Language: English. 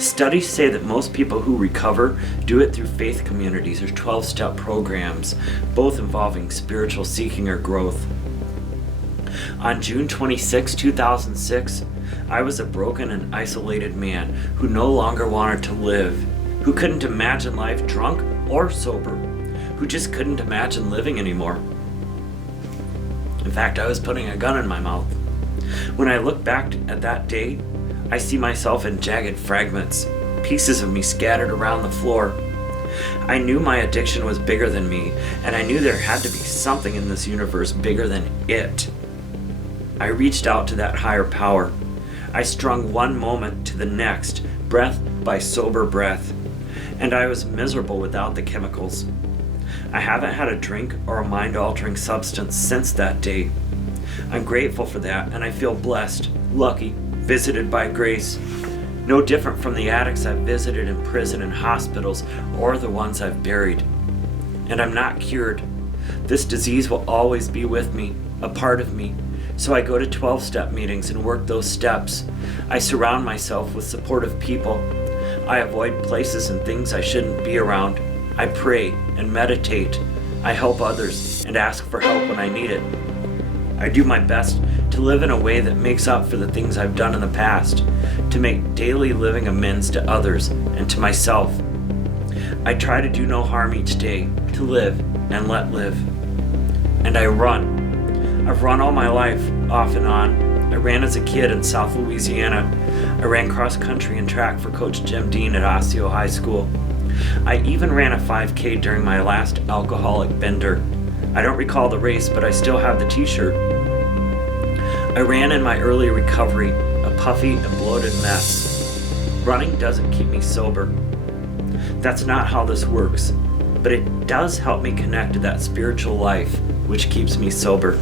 Studies say that most people who recover do it through faith communities or 12-step programs, both involving spiritual seeking or growth. On June 26, 2006, I was a broken and isolated man who no longer wanted to live, who couldn't imagine life drunk or sober, who just couldn't imagine living anymore. In fact, I was putting a gun in my mouth. When I look back at that day, I see myself in jagged fragments, pieces of me scattered around the floor. I knew my addiction was bigger than me, and I knew there had to be something in this universe bigger than it. I reached out to that higher power. I strung one moment to the next, breath by sober breath, and I was miserable without the chemicals. I haven't had a drink or a mind-altering substance since that day. I'm grateful for that, and I feel blessed, lucky, visited by grace. No different from the addicts I've visited in prison and hospitals, or the ones I've buried. And I'm not cured. This disease will always be with me, a part of me. So I go to 12-step meetings and work those steps. I surround myself with supportive people. I avoid places and things I shouldn't be around. I pray and meditate. I help others and ask for help when I need it. I do my best to live in a way that makes up for the things I've done in the past, to make daily living amends to others and to myself. I try to do no harm each day, to live and let live. And I run. I've run all my life, off and on. I ran as a kid in South Louisiana. I ran cross country and track for Coach Jim Dean at Osseo High School. I even ran a 5K during my last alcoholic bender. I don't recall the race, but I still have the t-shirt. I ran in my early recovery, a puffy and bloated mess. Running doesn't keep me sober. That's not how this works, but it does help me connect to that spiritual life which keeps me sober.